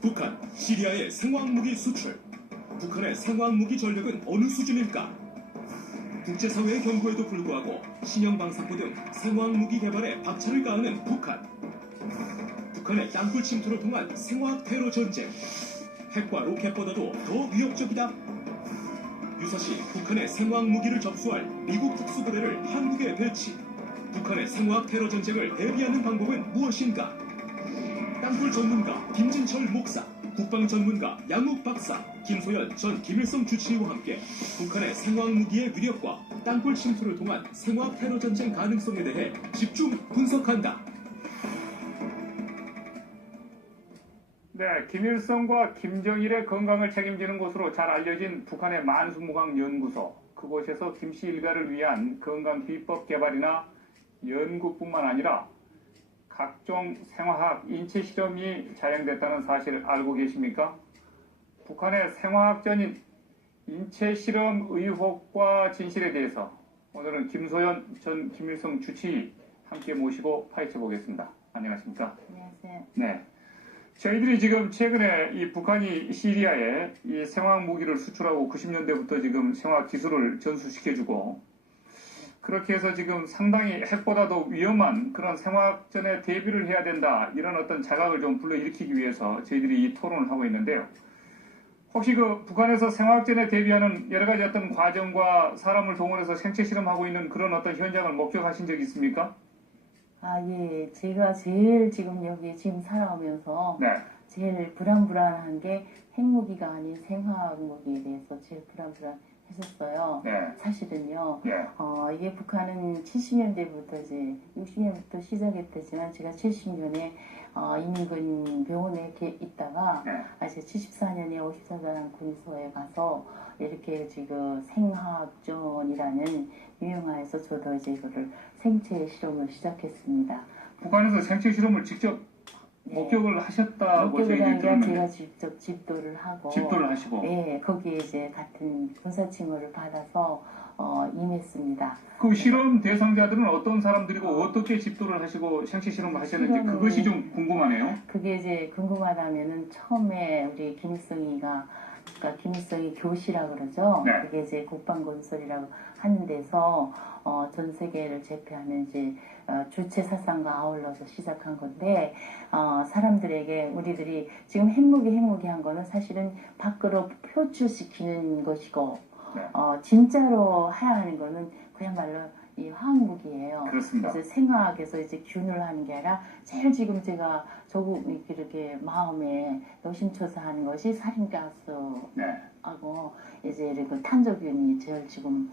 북한, 시리아의 생화학무기 수출. 북한의 생화학무기 전력은 어느 수준일까? 국제사회의 경고에도 불구하고 신형방사포 등 생화학무기 개발에 박차를 가하는 북한. 북한의 땅굴 침투를 통한 생화학 테러 전쟁. 핵과 로켓보다도 더 위협적이다. 유사시 북한의 생화학무기를 접수할 미국 특수부대를 한국에 배치. 북한의 생화학 테러 전쟁을 대비하는 방법은 무엇인가? 땅굴 전문가 김진철 목사, 국방 전문가 양욱 박사, 김소연 전 김일성 주치의와 함께 북한의 생화학 무기의 위력과 땅굴 침투를 통한 생화학 테러 전쟁 가능성에 대해 집중 분석한다. 네, 김일성과 김정일의 건강을 책임지는 곳으로 잘 알려진 북한의 만수무강 연구소. 그곳에서 김씨 일가를 위한 건강 비법 개발이나 연구뿐만 아니라 각종 생화학 인체 실험이 자행됐다는 사실을 알고 계십니까? 북한의 생화학적인 인체 실험 의혹과 진실에 대해서 오늘은 김소연 전 김일성 주치의 함께 모시고 파헤쳐 보겠습니다. 안녕하십니까? 안녕하세요. 네. 저희들이 지금 최근에 이 북한이 시리아에 이 생화학 무기를 수출하고 90년대부터 지금 생화학 기술을 전수시켜주고 그렇게 해서 지금 상당히 핵보다도 위험한 그런 생화학전에 대비를 해야 된다. 이런 어떤 자각을 좀 불러일으키기 위해서 저희들이 이 토론을 하고 있는데요. 혹시 그 북한에서 생화학전에 대비하는 여러 가지 어떤 과정과 사람을 동원해서 생체 실험하고 있는 그런 어떤 현장을 목격하신 적이 있습니까? 아, 예. 제가 제일 지금 여기 지금 살아오면서 네. 제일 불안한 게 핵무기가 아닌 생화학 무기에 대해서 제일 불안했었어요. 네. 사실은요. 네. 이게 북한은 70년대부터 이제 60년부터 시작했지만 제가 70년에 이민군 병원에 이렇게 있다가 네. 이제 74년에 54단 군소에 가서 이렇게 지금 생화학전이라는 유형화에서 저도 이제 이거를 생체 실험을 시작했습니다. 북한에서 생체 실험을 직접 네. 목격을 하셨다고 목격을 한 저희들이 게 들었는데 제가 직접 집도를 하고 집도를 하시고 예, 거기에 이제 같은 군사 칭호를 받아서 임했습니다. 그 실험 대상자들은 어떤 사람들이고 어떻게 집도를 하시고 생체 실험을 하셨는지 그것이 좀 궁금하네요. 그게 이제 궁금하다면은 처음에 우리 김일성이가 그러니까 김일성이 교시라 그러죠. 네. 그게 이제 국방건설이라고 하는 데서 전 세계를 제패하는 이제 주체 사상과 아울러서 시작한 건데 사람들에게 우리들이 지금 핵무기 한 거는 사실은 밖으로 표출시키는 것이고 네. 진짜로 해야 하는 거는 그야말로 이 화학무기예요. 그렇습니다. 그래서 생화학에서 이제 균을 하는 게 아니라 제일 지금 제가 조금 이렇게 마음에 노심초사하는 것이 살인가스하고 네. 이제 이렇게 탄저균이 제일 지금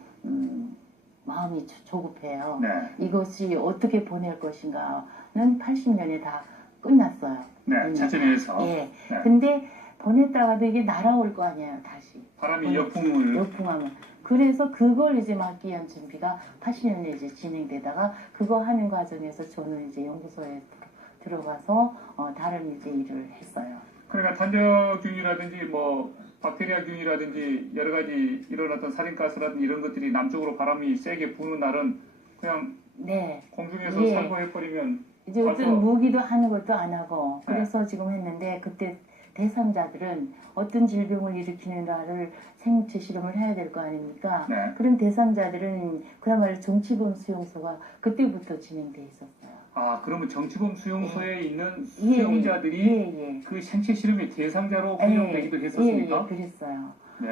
마음이 조급해요. 네. 이것이 어떻게 보낼 것인가는 80년에 다 끝났어요. 네. 자체내에서. 예. 네. 근데 보냈다가도 이게 날아올 거 아니에요, 다시. 바람이 역풍을. 역풍하면. 그래서 그걸 이제 막기 위한 준비가 80년에 이제 진행되다가 그거 하는 과정에서 저는 이제 연구소에 들어가서 다른 이제 일을 했어요. 그러니까 탄저균이라든지 뭐 박테리아균이라든지 여러 가지 이런 어떤 살인가스라든지 이런 것들이 남쪽으로 바람이 세게 부는 날은 그냥 네. 공중에서 예. 살포해버리면 이제 어떤 무기도 하는 것도 안 하고 그래서 네. 지금 했는데 그때 대상자들은 어떤 질병을 일으키는가를 생체 실험을 해야 될 거 아닙니까? 네. 그런 대상자들은 그야말로 정치범 수용소가 그때부터 진행돼 있었어요. 아 그러면 정치범 수용소에 있는 예, 수용자들이 그 생체 실험의 대상자로 활용되기도 했었습니까? 예, 그랬어요. 네.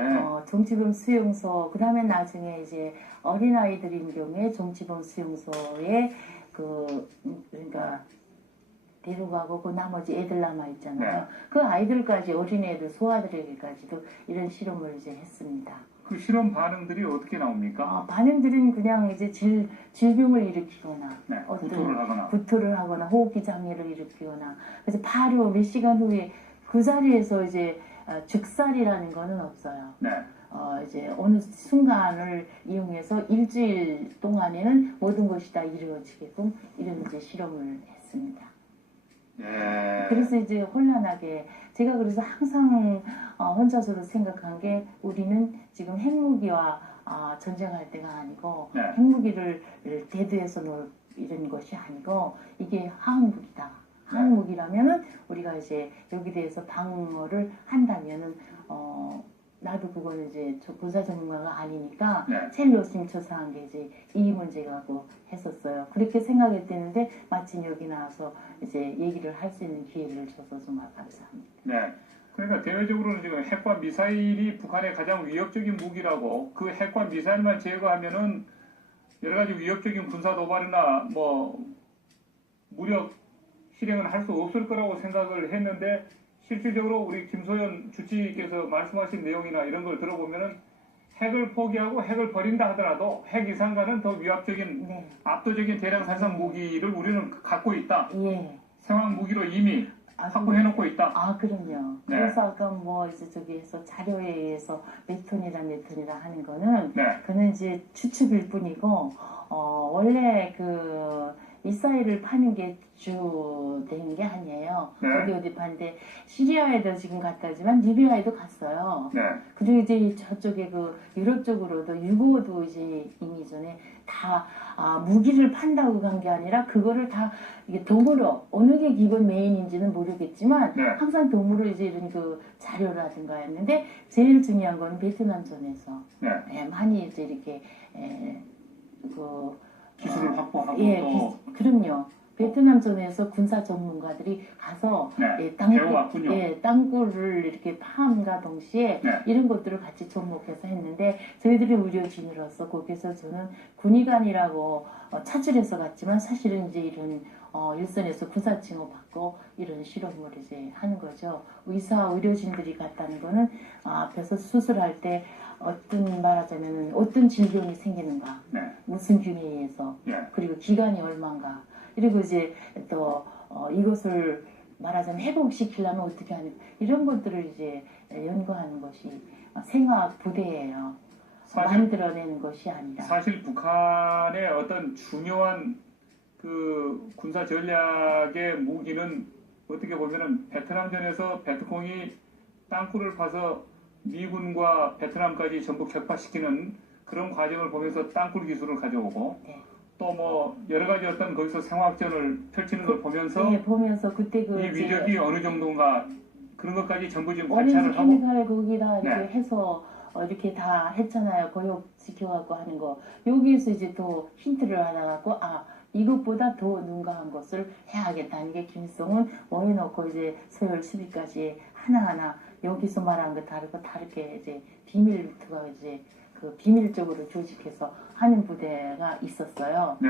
정치범 수용소, 그 다음에 나중에 이제 어린아이들인 경우에 정치범 수용소에 그러니까 데려가고 그 나머지 애들 남아 있잖아요. 네. 그 아이들까지 어린애들 소아들에게까지도 이런 실험을 이제 했습니다. 그 실험 반응들이 어떻게 나옵니까? 반응들은 그냥 이제 질병을 일으키거나 네. 어떤 구토를 하거나 호흡기 장애를 일으키거나 그래서 바로 몇 시간 후에 그 자리에서 이제 즉살이라는 거는 없어요. 네. 이제 어느 순간을 이용해서 일주일 동안에는 모든 것이 다 이루어지게끔 이런 이제 실험을 했습니다. 네. 그래서 이제 혼란하게 제가 그래서 항상 혼자서도 생각한 게 우리는 지금 핵무기와 전쟁할 때가 아니고 네. 핵무기를 대두해서 놓을 이런 것이 아니고 이게 화학무기다. 화학무기라면은 우리가 우리가 이제 여기 대해서 방어를 한다면은 나도 그거는 이제 군사 전문가가 아니니까 네. 제일 열심히 조사한 게 이제 이 문제라고 했었어요. 그렇게 생각했는데 마침 여기 나와서 이제 얘기를 할 수 있는 기회를 줘서 정말 감사합니다. 네. 그러니까 대외적으로는 지금 핵과 미사일이 북한의 가장 위협적인 무기라고 그 핵과 미사일만 제거하면은 여러 가지 위협적인 군사 도발이나 뭐 무력 실행은 할 수 없을 거라고 생각을 했는데 실질적으로 우리 김소연 주치께서 말씀하신 내용이나 이런 걸 들어보면은 핵을 포기하고 핵을 버린다 하더라도 핵 이상과는 더 위압적인 네. 압도적인 대량 살상 무기를 우리는 갖고 있다. 예. 생활 무기로 이미 아, 확보해놓고 있다. 아, 그럼요. 네. 그래서 아까 뭐 이제 저기에서 자료에 의해서 몇 톤이라 하는 거는 네. 그는 이제 추측일 뿐이고 원래 그 이스라엘을 파는 게 주된 게 아니에요. 네. 어디 파는데 시리아에도 지금 갔다지만 리비아에도 갔어요. 네. 그리고 이제 저쪽에 그 유럽 쪽으로도 유고도 이제 이미 전에 다 무기를 판다고 간 게 아니라 그거를 다 이게 덤으로 어느 게 기본 메인인지는 모르겠지만 네. 항상 덤으로 이제 이런 그 자료라든가 했는데 제일 중요한 건 베트남전에서 네. 많이 이제 이렇게 그 기술을 확보하고 예, 또 그럼요. 베트남전에서 군사 전문가들이 가서 네, 땅굴, 배워왔군요. 땅굴을 이렇게 파함과 동시에 네. 이런 것들을 같이 접목해서 했는데 저희들이 의료진으로서 거기서 저는 군의관이라고 차출해서 갔지만 사실은 이제 이런 일선에서 군사 칭호 받고 이런 실험을 이제 하는 거죠. 의료진들이 갔다는 거는 앞에서 수술할 때 말하자면은 어떤 질병이 생기는가, 네. 무슨 균에의해서 예. 그리고 기간이 얼마인가, 그리고 이제 또 이것을 말하자면 회복시키려면 어떻게 하는 이런 것들을 이제 연구하는 것이 생화학 부대예요. 만들어내는 것이 아니라. 사실 북한의 어떤 중요한 그 군사 전략의 무기는 어떻게 보면은 베트남전에서 베트콩이 땅굴을 파서 미군과 베트남까지 전부 격파시키는 그런 과정을 보면서 땅굴 기술을 가져오고 네. 또 뭐 여러 가지 어떤 거기서 생화학전을 펼치는 걸 보면서 네, 보면서 그때 그 이 위력이 어느 정도인가 그런 것까지 전부 지금 오렌지 관찰을 하고 케미칼 거기다 이렇게 네. 해서 이렇게 다 했잖아요. 고역시켜갖고 하는 거. 여기에서 이제 또 힌트를 하나 갖고 이것보다 더 능가한 것을 해야겠다는 게 김일성은 모여놓고 이제 서열 수비까지 하나하나 여기서 말한 거 다르게 이제 비밀부터가 이제 그 비밀적으로 조직해서 하는 부대가 있었어요. 네.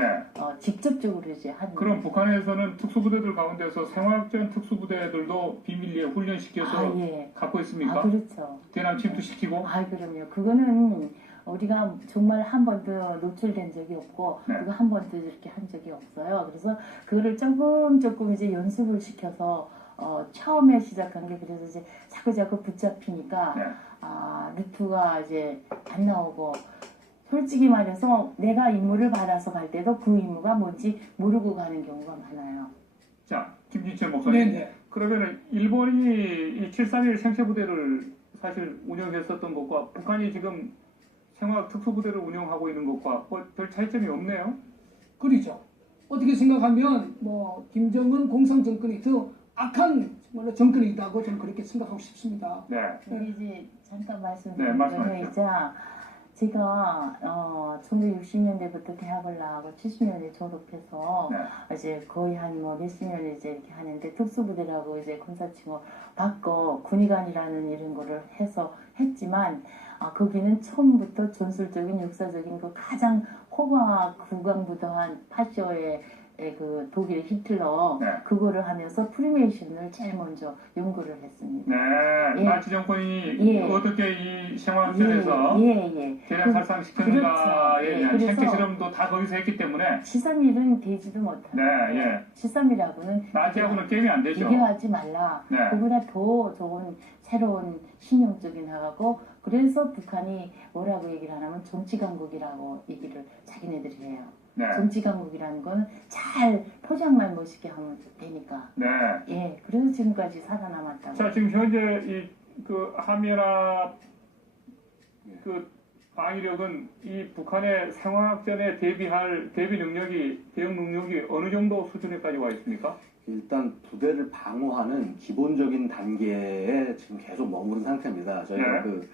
직접적으로 이제 하는. 그럼 북한에서는 특수부대들 가운데서 생화학전 특수부대들도 비밀리에 훈련시켜서 예. 갖고 있습니까? 그렇죠. 대남 침투시키고? 그럼요. 그거는 우리가 정말 한 번도 노출된 적이 없고 네. 그거 한 번도 이렇게 한 적이 없어요. 그래서 그거를 조금 이제 연습을 시켜서 처음에 시작한 게 그래서 이제 자꾸 붙잡히니까 네. 루트가 이제 안 나오고 솔직히 말해서 내가 임무를 받아서 갈 때도 그 임무가 뭔지 모르고 가는 경우가 많아요. 자, 김진철 목사님. 네네. 그러면 일본이 이 731 생체부대를 사실 운영했었던 것과 북한이 지금 생화학 특수부대를 운영하고 있는 것과 별 차이점이 없네요. 그렇죠. 어떻게 생각하면 뭐 김정은 공산 정권이 더 악한 정말로 정권이 있다고 저는 그렇게 생각하고 싶습니다. 네. 여기 이제 잠깐 네, 말씀드리면 말씀하십시오. 제가 1960년대부터 대학을 나가고 70년에 졸업해서 네. 이제 거의 한 뭐 몇십 년 이제 이렇게 하는데 특수부대라고 이제 군사칭호 받고 군의관이라는 이런 거를 해서 했지만 거기는 처음부터 전술적인 역사적인 그 가장 호화 국왕부동한 파쇼의 그 독일 히틀러 네. 그거를 하면서 프리메이션을 제일 먼저 연구를 했습니다. 네. 예. 나치 정권이 예. 어떻게 이 생화학전에서 대량 살상시켰는가에 그렇죠. 대한 그래서 생체 실험도 다 거기서 했기 때문에 731은 되지도 못하는 네, 예. 731하고는 나치하고는 게임이 안 되죠. 비교하지 말라. 네. 그보다 더 좋은 새로운 신형적인 하고 그래서 북한이 뭐라고 얘기를 하냐면 정치강국이라고 얘기를 자기네들이 해요. 네. 정치강국이라는 건 잘 포장만 멋있게 하면 되니까. 네. 예, 그래서 지금까지 살아남았다고. 자, 지금 현재 그 한미연합 그 방위력은 이 북한의 생화학전에 대비 능력이 어느 정도 수준에까지 와 있습니까? 일단 부대를 방어하는 기본적인 단계에 지금 계속 머무른 상태입니다. 저희가 네. 그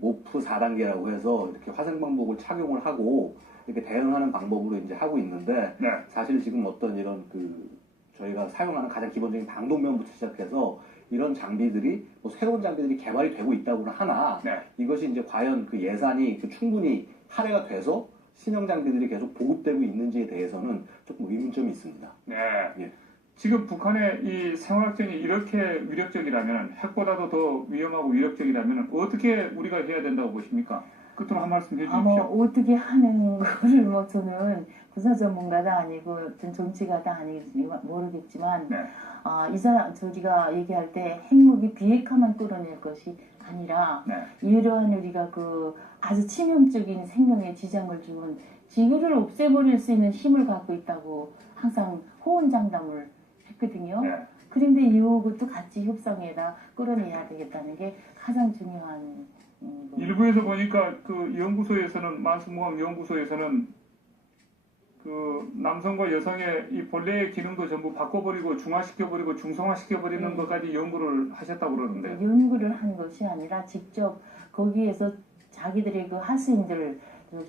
모프 4단계라고 해서 이렇게 화생방복을 착용을 하고 이렇게 대응하는 방법으로 이제 하고 있는데 네. 사실 지금 어떤 이런 저희가 사용하는 가장 기본적인 방독면부터 시작해서 이런 장비들이 뭐 새로운 장비들이 개발이 되고 있다고는 하나 네. 이것이 이제 과연 그 예산이 충분히 할애가 돼서 신형 장비들이 계속 보급되고 있는지에 대해서는 조금 의문점이 있습니다. 네. 예. 지금 북한의 이 생활전이 이렇게 위력적이라면, 핵보다도 더 위험하고 위력적이라면 어떻게 우리가 해야 된다고 보십니까? 끝으로 한 말씀 해주십시오. 뭐 어떻게 하는 거를 뭐 저는 군사 전문가도 아니고 어떤 정치가도 아니고 모르겠지만 네. 저희가 얘기할 때 핵무기 비핵화만 끌어낼 것이 아니라 네. 이러한 우리가 그 아주 치명적인 생명에 지장을 주는 지구를 없애버릴 수 있는 힘을 갖고 있다고 항상 호언장담을 했거든요. 네. 그런데 이것도 같이 협상에다 끌어내야 되겠다는 게 가장 중요한 일부에서 보니까 그 연구소에서는, 만수무강 연구소에서는 그 남성과 여성의 이 본래의 기능도 전부 바꿔버리고 중화시켜버리고 중성화시켜버리는 것까지 연구를 하셨다고 그러는데. 연구를 한 것이 아니라 직접 거기에서 자기들의 그 하수인들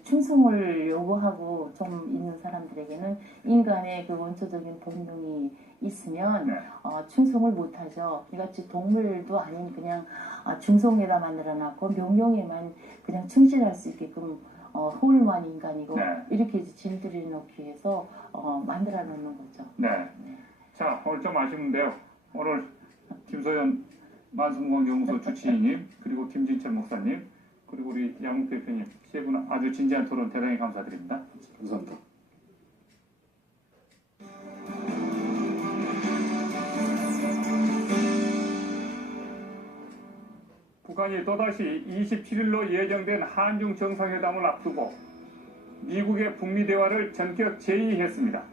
충성을 요구하고 좀 있는 사람들에게는 인간의 그 원초적인 본능이 있으면 네. 충성을 못하죠. 이같이 동물도 아닌 그냥 중성에다 만들어놨고 명령에만 그냥 충실할 수 있게끔 호울만 인간이고 네. 이렇게 질들여 놓기 위해서 만들어 놓는 거죠. 네. 자, 오늘 좀 아쉬운데요. 오늘 김소연 만수무강 연구소 주치의님, 그리고 김진철 목사님, 그리고 우리 양욱 대표님 세 분 아주 진지한 토론 대단히 감사드립니다. 감사합니다. 북한이 또다시 27일로 예정된 한중 정상회담을 앞두고 미국의 북미 대화를 전격 제의했습니다.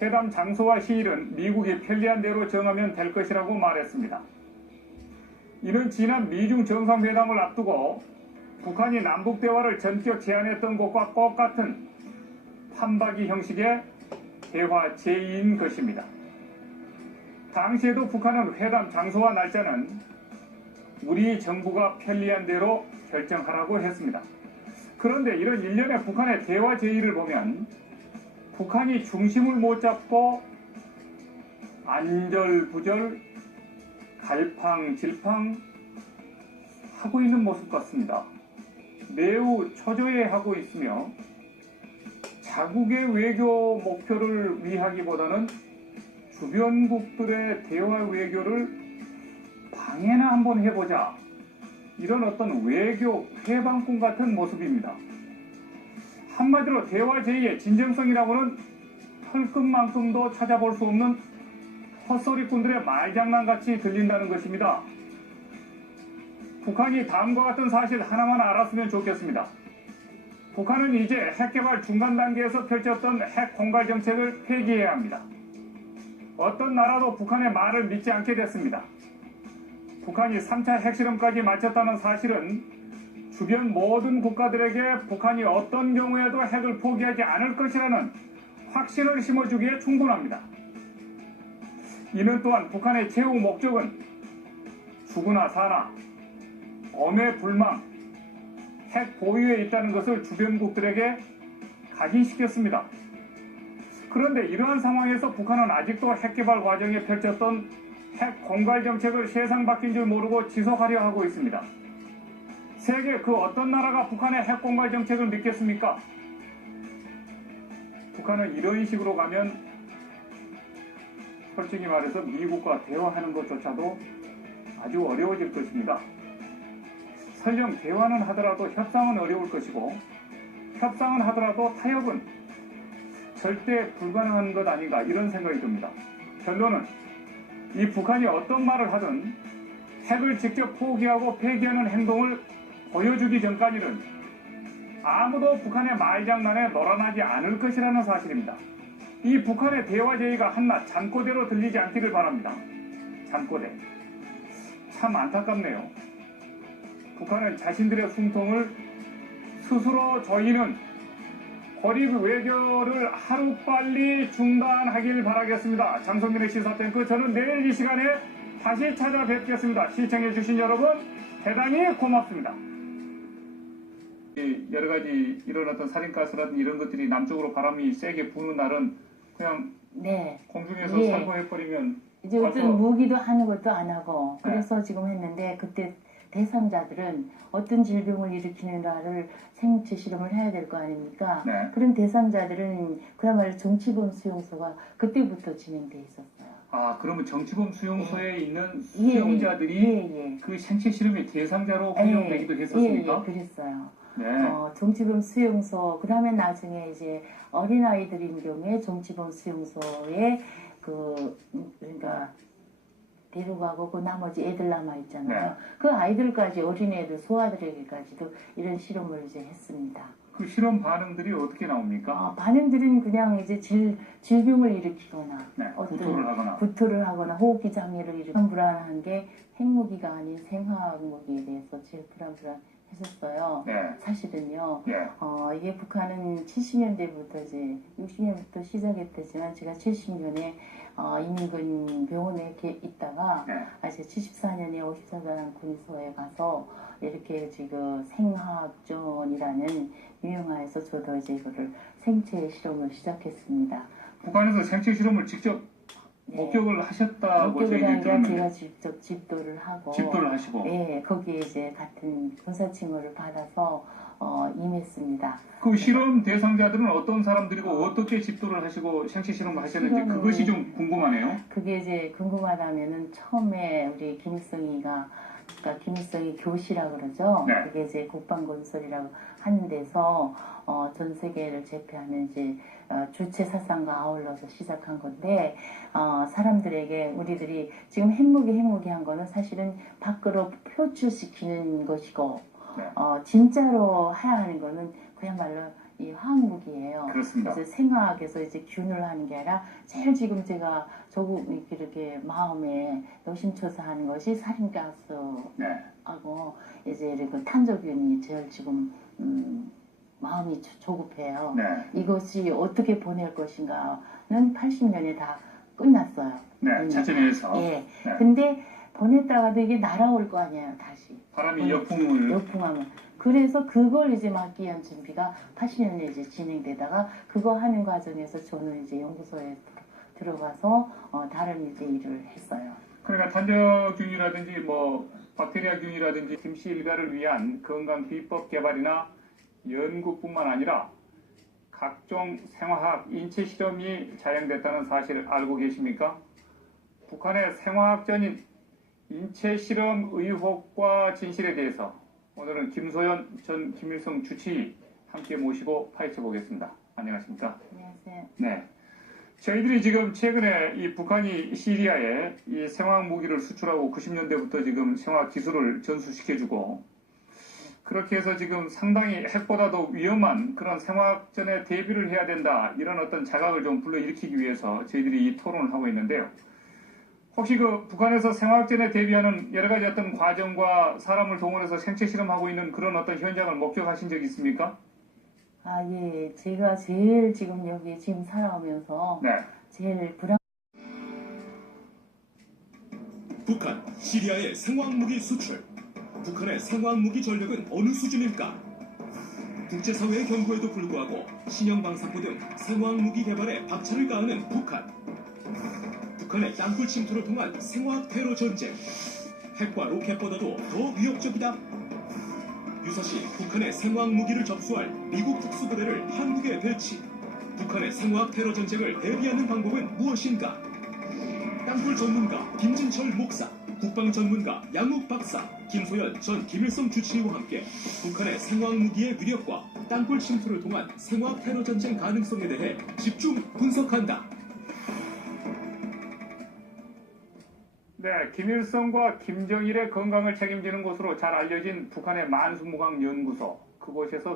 회담 장소와 시일은 미국이 편리한 대로 정하면 될 것이라고 말했습니다. 이는 지난 미중 정상회담을 앞두고 북한이 남북 대화를 전격 제안했던 것과 똑같은 판박이 형식의 대화 제의인 것입니다. 당시에도 북한은 회담 장소와 날짜는 우리 정부가 편리한 대로 결정하라고 했습니다. 그런데 이런 일련의 북한의 대화 제의를 보면 북한이 중심을 못 잡고 안절부절 갈팡질팡 하고 있는 모습 같습니다. 매우 초조해하고 있으며 자국의 외교 목표를 위하기보다는 주변국들의 대화 외교를 방해나 한번 해보자, 이런 어떤 외교 해방꾼 같은 모습입니다. 한마디로 대화 제의의 진정성이라고는 털끝만큼도 찾아볼 수 없는 헛소리꾼들의 말장난같이 들린다는 것입니다. 북한이 다음과 같은 사실 하나만 알았으면 좋겠습니다. 북한은 이제 핵개발 중간 단계에서 펼쳤던 핵 공갈 정책을 폐기해야 합니다. 어떤 나라도 북한의 말을 믿지 않게 됐습니다. 북한이 3차 핵실험까지 마쳤다는 사실은 주변 모든 국가들에게 북한이 어떤 경우에도 핵을 포기하지 않을 것이라는 확신을 심어주기에 충분합니다. 이는 또한 북한의 최후 목적은 죽으나 사나 엄해불망 핵 보유에 있다는 것을 주변국들에게 각인시켰습니다. 그런데 이러한 상황에서 북한은 아직도 핵개발 과정에 펼쳤던 핵 공갈 정책을 세상 바뀐 줄 모르고 지속하려 하고 있습니다. 세계 그 어떤 나라가 북한의 핵 공갈 정책을 믿겠습니까? 북한은 이런 식으로 가면 솔직히 말해서 미국과 대화하는 것조차도 아주 어려워질 것입니다. 설령 대화는 하더라도 협상은 어려울 것이고, 협상은 하더라도 타협은 절대 불가능한 것 아닌가, 이런 생각이 듭니다. 결론은 이 북한이 어떤 말을 하든 핵을 직접 포기하고 폐기하는 행동을 보여주기 전까지는 아무도 북한의 말장난에 놀아나지 않을 것이라는 사실입니다. 이 북한의 대화 제의가 한낱 잠꼬대로 들리지 않기를 바랍니다. 잠꼬대. 참 안타깝네요. 북한은 자신들의 숨통을 스스로 조이는 고립 외교를 하루빨리 중단하길 바라겠습니다. 장성민의 시사탱크, 저는 내일 이 시간에 다시 찾아뵙겠습니다. 시청해주신 여러분 대단히 고맙습니다. 여러 가지 일어났던 살인가스라든 이런 것들이 남쪽으로 바람이 세게 부는 날은 그냥 네. 공중에서 예. 살포해버리면 이제 가서- 어떤 무기도 하는 것도 안 하고 네. 그래서 지금 했는데 그때 대상자들은 어떤 질병을 일으키는가를 생체 실험을 해야 될 거 아닙니까? 네. 그런 대상자들은 그야말로 정치범 수용소가 그때부터 진행돼 있었어요. 아, 그러면 정치범 수용소에 있는 예, 수용자들이 예. 그 생체 실험의 대상자로 활용되기도 했었습니까? 예, 그랬어요. 네. 정치범 수용소, 그 다음에 나중에 이제 어린아이들인 경우에 정치범 수용소에 그러니까 데려가고 그 나머지 애들 남아있잖아요. 네. 그 아이들까지 어린애들, 소아들에게까지도 이런 실험을 이제 했습니다. 그 실험 반응들이 어떻게 나옵니까? 반응들은 그냥 이제 질병을 일으키거나 네. 어떤 구토를 하거나. 구토를 하거나 호흡기 장애를 일으키는 불안한 게 핵무기가 아닌 생화학무기에 대해서 제일 불안했었어요. 네. 사실은요. 예. 이게 북한은 70년대부터 이제 60년부터 시작했지만 제가 70년에 이민근 병원에 있다가 네. 이제 74년에 54단 군소에 가서 이렇게 지금 생화학전이라는 유형화에서 저도 이제 이거를 생체 실험을 시작했습니다. 북한에서 생체 실험을 직접 네. 목격을 하셨다고 목격을 저희들이 한 게 제가 들었는데 직접 집도를 하고 집도를 하시고 예, 거기에 이제 같은 군사칭호를 받아서 임했습니다. 그 실험 대상자들은 어떤 사람들이고 어떻게 집도를 하시고 생체 실험을 하셨는지 실험은- 그것이 좀 궁금하네요. 그게 이제 궁금하다면은 처음에 우리 김일성이 교시라 그러죠. 네. 그게 이제 국방건설이라고 하는 데서 전 세계를 제패하는 이제 주체 사상과 아울러서 시작한 건데 사람들에게 우리들이 지금 핵무기 한 거는 사실은 밖으로 표출시키는 것이고 네. 진짜로 해야 하는 거는 그야말로 이 화학무기예요. 그렇습니다. 그래서 생화학에서 이제 균을 하는 게 아니라 제일 지금 제가 조금 이렇게 마음에 노심초사하는 것이 살인가스하고 네. 이제 이렇게 탄저균이 제일 지금 마음이 조급해요. 네. 이것이 어떻게 보낼 것인가는 80년에 다 끝났어요. 네. 자체내에서 예. 네. 근데 보냈다가도 이게 날아올 거 아니에요, 다시. 바람이 역풍을 역풍하면. 그래서 그걸 이제 막기 위한 준비가 80년에 이제 진행되다가 그거 하는 과정에서 저는 이제 연구소에 들어가서 다른 이제 일을 했어요. 그러니까 탄저균이라든지 뭐 박테리아균이라든지 김씨 일가를 위한 건강 비법 개발이나 연구뿐만 아니라 각종 생화학 인체 실험이 자행됐다는 사실을 알고 계십니까? 북한의 생화학전인 인체 실험 의혹과 진실에 대해서 오늘은 김소연 전 김일성 주치의 함께 모시고 파헤쳐 보겠습니다. 안녕하십니까? 안녕하세요. 네. 저희들이 지금 최근에 이 북한이 시리아에 이 생화학 무기를 수출하고 90년대부터 지금 생화학 기술을 전수시켜주고 그렇게 해서 지금 상당히 핵보다도 위험한 그런 생화학전에 대비를 해야 된다 이런 어떤 자각을 좀 불러일으키기 위해서 저희들이 이 토론을 하고 있는데요. 혹시 그 북한에서 생화학전에 대비하는 여러 가지 어떤 과정과 사람을 동원해서 생체 실험하고 있는 그런 어떤 현장을 목격하신 적 있습니까? 예. 제가 제일 지금 여기 지금 살아오면서 네. 제일 북한, 시리아의 생화학무기 수출. 북한의 생화학무기 전력은 어느 수준일까? 국제사회의 경고에도 불구하고 신형방사포 등 생화학무기 개발에 박차를 가하는 북한. 북한의 땅굴 침투를 통한 생화학 테러 전쟁. 핵과 로켓보다도 더 위협적이다. 유사시 북한의 생화학무기를 접수할 미국 특수부대를 한국에 배치. 북한의 생화학 테러 전쟁을 대비하는 방법은 무엇인가? 땅굴 전문가 김진철 목사, 국방 전문가 양욱 박사, 김소연 전 김일성 주치의와 함께 북한의 생화학무기의 위력과 땅굴 침투를 통한 생화학 테러 전쟁 가능성에 대해 집중 분석한다. 네, 김일성과 김정일의 건강을 책임지는 곳으로 잘 알려진 북한의 만수무강 연구소, 그곳에서